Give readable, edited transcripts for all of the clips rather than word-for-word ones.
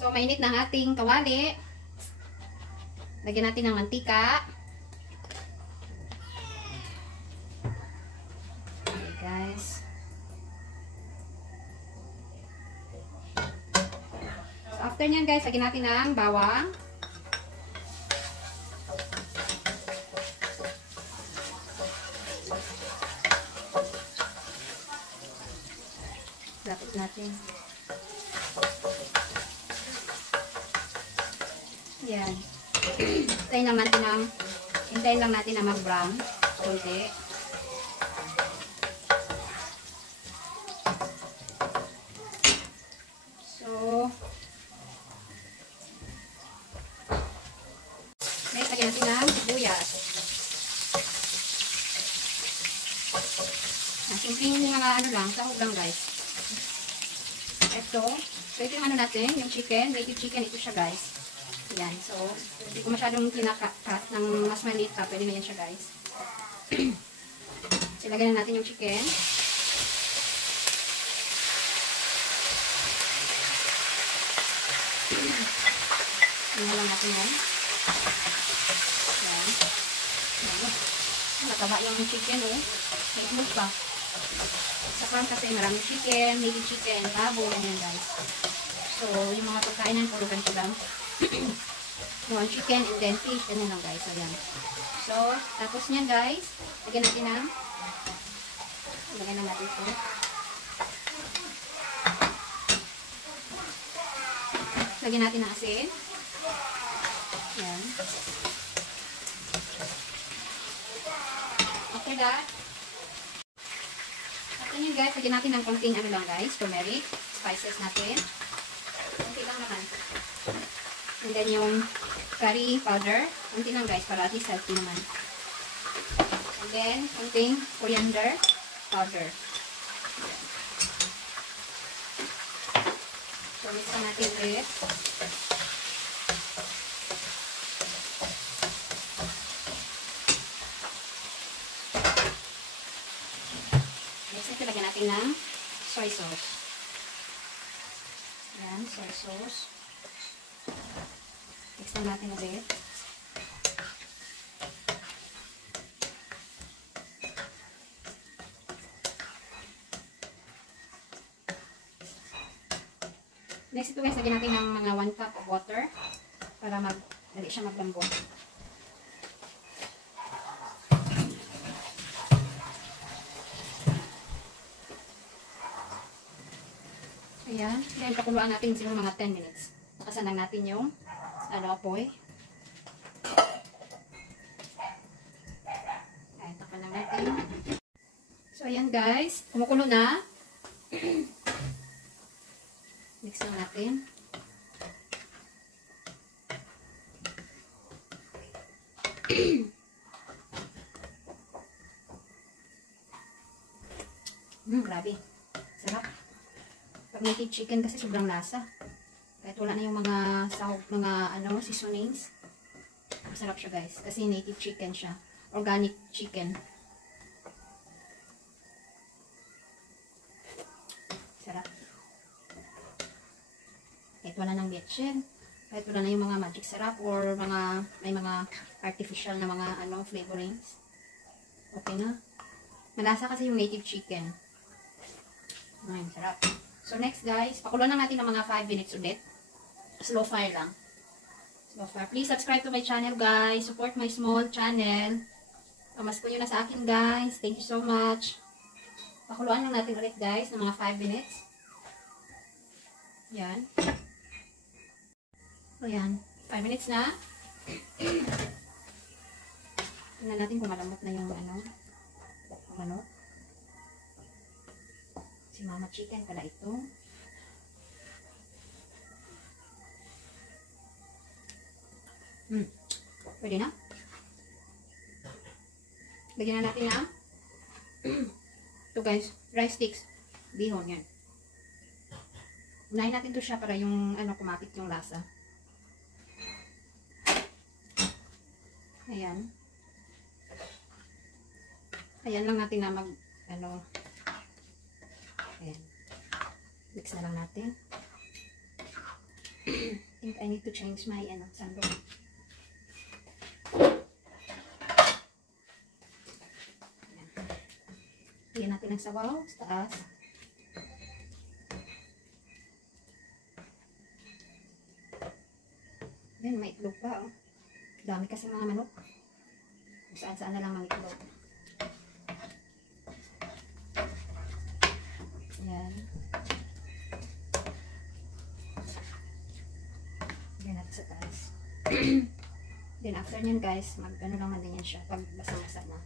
So, mainit na ang ating kawali. Lagyan natin ng mantika. Okay, guys. So, after nyan, guys, lagyan natin ng bawang. Lapit natin. Yan. Hintayin lang natin na mag-brown. Kunti. So, next, lagyan natin ng sibuyas. Simpleng mga ano lang, sahog lang guys. Ito yung ano natin, yung chicken, native chicken, ito siya guys. Yan, so, hindi ko masyadong kinakat ng mas maliit pa, pwede na yan siya guys. So, ilagay na natin yung chicken. Tingnan lang natin yan. Yan. Nakaba yung chicken eh. May itlog pa. Sa farm kasi maraming chicken, native chicken, labo, yan guys. So, yung mga pagkainan, puro ganito lang. One chicken and then fish, ganyan lang guys. Ayan. So, tapos niyan guys, lagyan natin ng lagyan na natin ito. Lagyan natin ng asin. Ayan. After that, yun guys, lagyan natin ng konting ano lang guys, turmeric, spices natin. Konti lang naman. And then yung curry powder, konti lang guys, para at least healthy naman. And then, konting coriander powder. So, mix natin ulit. Lagyan natin ng soy sauce. Ayan, soy sauce. Mix lang natin ulit. Next ito guys, lagyan natin ng mga 1 cup of water para dali siya maglambot. Ayan. Then, pakuluan natin siguro mga 10 minutes. Nakasan lang natin yung apoy. Ayan, takpan lang natin. So, ayan guys. Kumukulo na. Mix lang natin. Grabe. Sarap. Pag native chicken kasi sobrang lasa. Kahit wala na yung mga sahog, mga seasonings. Masarap siya guys. Kasi native chicken siya. Organic chicken. Sarap. Kahit wala ng betchin. Kahit wala na yung mga magic syrup or may mga artificial na mga flavorings. Okay na. Malasa kasi yung native chicken. Ay, sarap. So, next guys, pakuluan lang natin ng mga 5 minutes ulit. Slow fire lang. Slow fire. Please subscribe to my channel guys. Support my small channel. Pamasko nyo na sa akin guys. Thank you so much. Pakuluan lang natin ulit guys ng mga 5 minutes. Yan. O yan. 5 minutes na. Tingnan natin kung malamot na yung manok. Si Mama Chicken pala ito. Pwede na. Lagyan na natin na. Ito guys, rice sticks. Bihon yan. Unahin natin to siya para yung kumapit yung lasa. Ayan. Ayan lang natin na ayan. Mix na lang natin. I need to change my sandal. Lagyan natin ng sabaw sa taas. Yan, may itlog pa. Oh. Dami kasi mga manok. Saan-saan na lang ang itlog. Yan. Lagyan natin sa taas. Then after nyan guys, mag-ano lang din yan siya pag basang-basa na.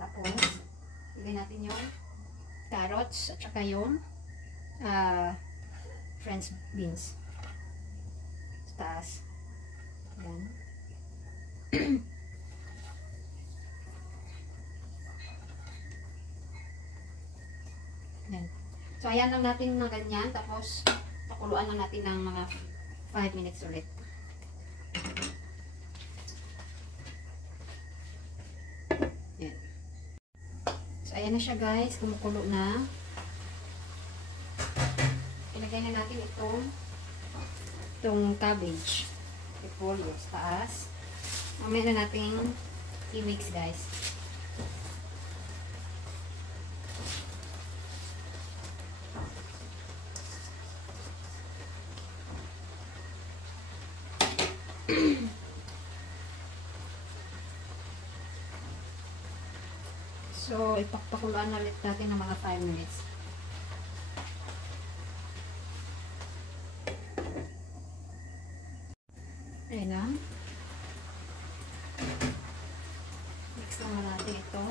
Tapos, lagyan natin yung carrots at saka yung French beans. Sa taas. Yan. Yan. So, ayan lang natin na ganyan. Tapos, pakuluan lang natin ng mga 5 minutes ulit. Yan. So, ayan na siya guys. Kumukulo na. Ilagay na natin itong cabbage. Repolyo sa taas. Mamaya na natin i-mix guys. So, ipakpakuluan ulit natin ng mga 5 minutes. Ayan na. Mix naman natin ito.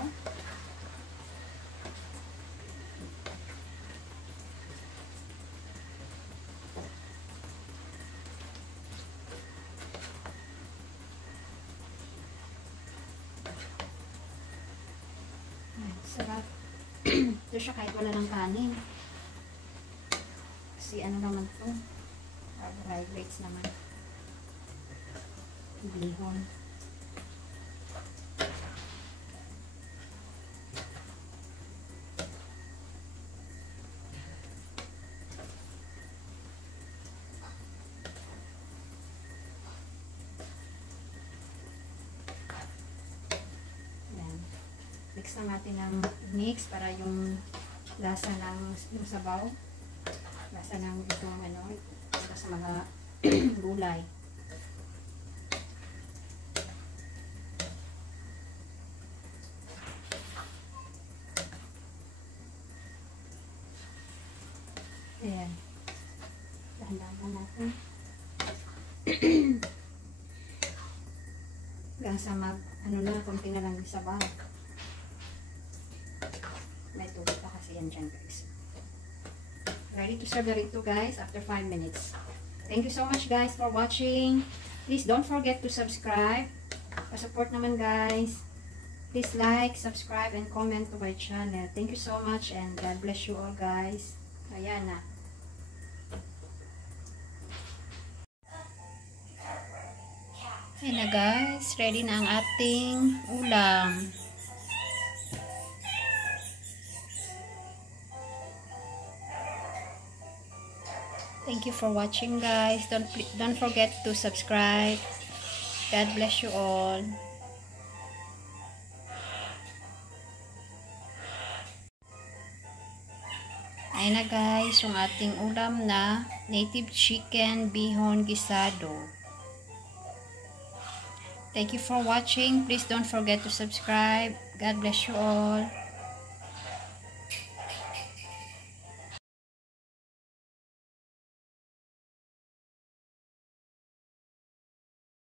Sarap. Ito siya kahit wala ng kanin. Kasi ano naman to, carbohydrates naman. Bihon. Mix na natin ng mix para yung lasa ng yung sabaw, lasa ng itong sa mga gulay. Ayan. Dahan-dahan natin. Hanggang sa konti na lang yung sabaw. May tubig pa kasi yan dyan guys. Ready to serve na rin to guys after 5 minutes. Thank you so much guys for watching. Please don't forget to subscribe. Pa-support naman guys. Please like, subscribe, and comment to my channel. Thank you so much and God bless you all guys. Ayan na. Ayan na guys. Ready na ang ating ulam. Thank you for watching guys. Don't forget to subscribe. God bless you all. Ayan na guys, yung ating ulam na native chicken bihon gisado. Thank you for watching. Please don't forget to subscribe. God bless you all.